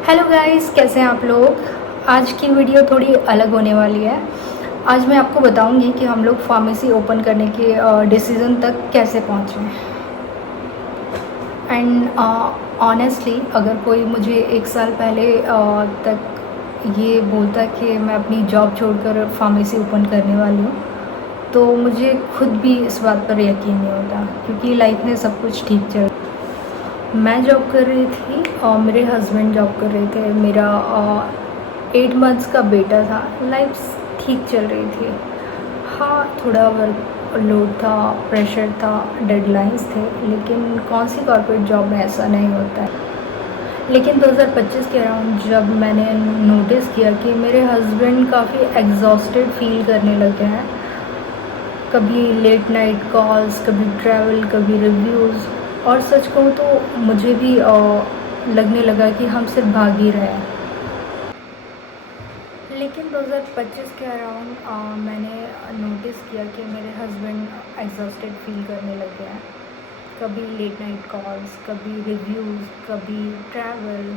Hello guys, कैसे हैं आप लोग। आज की वीडियो थोड़ी अलग होने वाली है। आज मैं आपको बताऊंगी कि हम लोग फार्मेसी ओपन करने के डिसीज़न तक कैसे पहुँचे। एंड ऑनेस्टली अगर कोई मुझे एक साल पहले तक ये बोलता कि मैं अपनी जॉब छोड़कर फार्मेसी ओपन करने वाली हूँ, तो मुझे खुद भी इस बात पर यकीन नहीं होता, क्योंकि लाइफ में सब कुछ ठीक चल। मैं जॉब कर रही थी और मेरे हस्बैंड जॉब कर रहे थे। मेरा 8 मंथ्स का बेटा था। लाइफ ठीक चल रही थी। हाँ, थोड़ा वर्क लोड था, प्रेशर था, डेडलाइंस थे, लेकिन कौन सी कॉर्पोरेट जॉब में ऐसा नहीं होता है। लेकिन 2025 के अराउंड जब मैंने नोटिस किया कि मेरे हस्बैंड काफ़ी एग्जॉस्टेड फील करने लगे हैं, कभी लेट नाइट कॉल्स, कभी ट्रैवल, कभी रिव्यूज़, और सच कहूँ तो मुझे भी लगने लगा कि हम सिर्फ भाग ही रहे हैं। लेकिन 2025 के अराउंड मैंने नोटिस किया कि मेरे हस्बैंड एग्जॉस्टेड फील करने लगे हैं। कभी लेट नाइट कॉल्स, कभी रिव्यूज़, कभी ट्रैवल,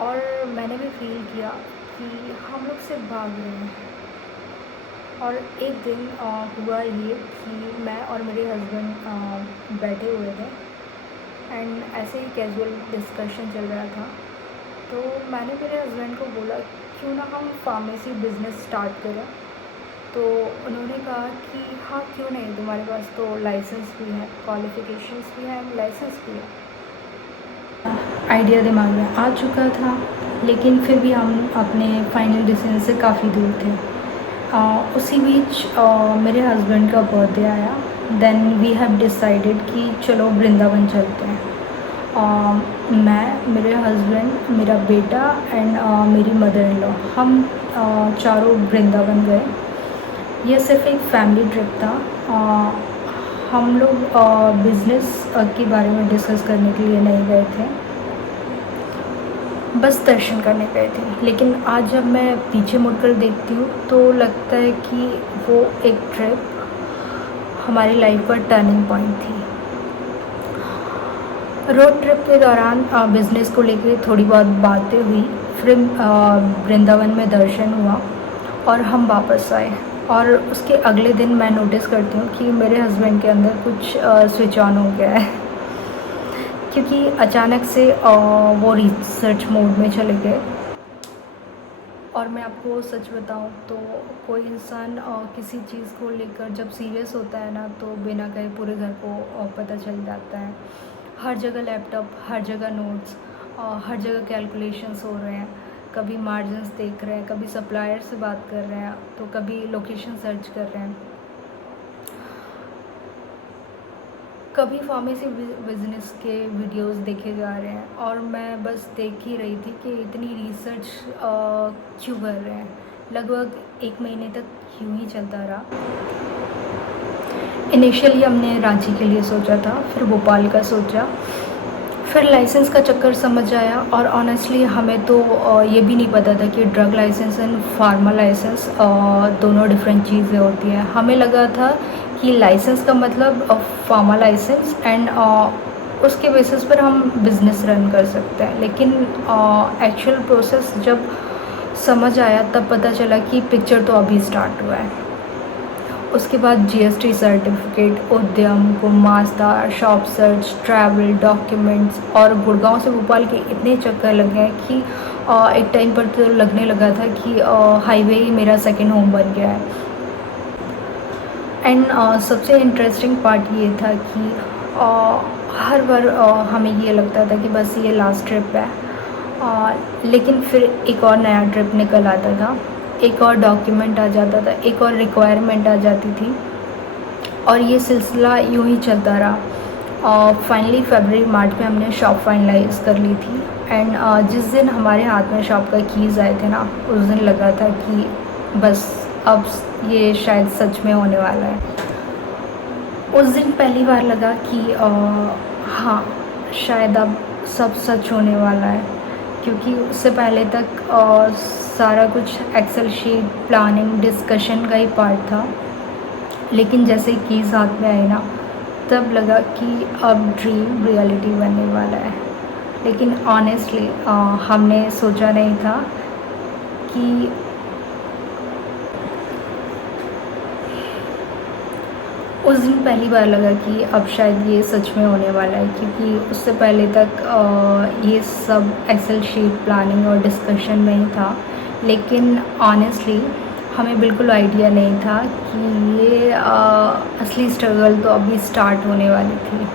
और मैंने भी फील किया कि हम लोग सिर्फ भाग रहे हैं। और एक दिन हुआ ये कि मैं और मेरे हस्बैंड बैठे हुए थे, एंड ऐसे ही कैजुअल डिस्कशन चल रहा था। तो मैंने मेरे हस्बैंड को बोला, क्यों ना हम फार्मेसी बिज़नेस स्टार्ट करें। तो उन्होंने कहा कि हाँ, क्यों नहीं, तुम्हारे पास तो लाइसेंस भी है, क्वालिफ़िकेशंस भी हैं, लाइसेंस भी है। आइडिया दिमाग में आ चुका था, लेकिन फिर भी हम अपने फाइनल डिसीजन से काफ़ी दूर थे। उसी बीच मेरे हस्बैंड का बर्थडे आया। देन वी हैव डिसाइडेड कि चलो वृंदावन चलते हैं। मैं, मेरे हस्बैंड, मेरा बेटा एंड मेरी मदर इन लॉ, हम चारों वृंदावन गए। यह सिर्फ एक फैमिली ट्रिप था। हम लोग बिज़नेस के बारे में डिस्कस करने के लिए नहीं गए थे, बस दर्शन करने गए थे। लेकिन आज जब मैं पीछे मुड़कर देखती हूँ तो लगता है कि वो एक ट्रिप हमारी लाइफ का टर्निंग पॉइंट थी। रोड ट्रिप के दौरान बिज़नेस को लेकर थोड़ी बहुत बातें हुई, फिर वृंदावन में दर्शन हुआ और हम वापस आए। और उसके अगले दिन मैं नोटिस करती हूँ कि मेरे हस्बैंड के अंदर कुछ स्विच ऑन हो गया है, क्योंकि अचानक से वो रिसर्च मोड में चले गए। और मैं आपको सच बताऊं तो कोई इंसान किसी चीज़ को लेकर जब सीरियस होता है ना, तो बिना कहे पूरे घर को पता चल जाता है। हर जगह लैपटॉप, हर जगह नोट्स, हर जगह कैलकुलेशंस हो रहे हैं। कभी मार्जिन्स देख रहे हैं, कभी सप्लायर से बात कर रहे हैं, तो कभी लोकेशन सर्च कर रहे हैं, कभी फार्मेसी बिजनेस के वीडियोस देखे जा रहे हैं। और मैं बस देख ही रही थी कि इतनी रिसर्च क्यों कर रहे हैं। लगभग 1 महीने तक यूँ ही चलता रहा। इनिशियली हमने रांची के लिए सोचा था, फिर भोपाल का सोचा, फिर लाइसेंस का चक्कर समझ आया। और ऑनेस्टली हमें तो ये भी नहीं पता था कि drug licence and pharma licence दोनों डिफरेंट चीज़ें होती हैं। हमें लगा था कि लाइसेंस का मतलब फार्मा लाइसेंस, एंड उसके बेसिस पर हम बिज़नेस रन कर सकते हैं। लेकिन एक्चुअल प्रोसेस जब समझ आया तब पता चला कि पिक्चर तो अभी स्टार्ट हुआ है। उसके बाद जीएसटी सर्टिफिकेट, उद्यम, गुमास्ता, शॉप सर्च, ट्रैवल, डॉक्यूमेंट्स, और गुड़गांव से भोपाल के इतने चक्कर लगे हैं कि एक टाइम पर तो लगने लगा था कि हाईवे ही मेरा सेकंड होम बन गया है। एंड सबसे इंटरेस्टिंग पार्ट ये था कि हर बार हमें ये लगता था कि बस ये लास्ट ट्रिप है, लेकिन फिर एक और नया ट्रिप निकल आता था, एक और डॉक्यूमेंट आ जाता था, एक और रिक्वायरमेंट आ जाती थी, और ये सिलसिला यूँ ही चलता रहा। फाइनली फरवरी मार्च में हमने शॉप फाइनलाइज कर ली थी। एंड जिस दिन हमारे हाथ में शॉप का कीज़ आए थे ना, उस दिन लगा था कि बस अब ये शायद सच में होने वाला है। उस दिन पहली बार लगा कि हाँ, शायद अब सब सच होने वाला है, क्योंकि उससे पहले तक सारा कुछ एक्सेल शीट, प्लानिंग, डिस्कशन का ही पार्ट था। लेकिन जैसे कीज़ हाथ में आई ना, तब लगा कि अब ड्रीम रियलिटी बनने वाला है। लेकिन ऑनेस्टली हमने सोचा नहीं था कि उस दिन पहली बार लगा कि अब शायद ये सच में होने वाला है, क्योंकि उससे पहले तक ये सब एक्सेल शीट प्लानिंग और डिस्कशन में ही था। लेकिन ऑनेस्टली हमें बिल्कुल आइडिया नहीं था कि ये असली स्ट्रगल तो अभी स्टार्ट होने वाली थी।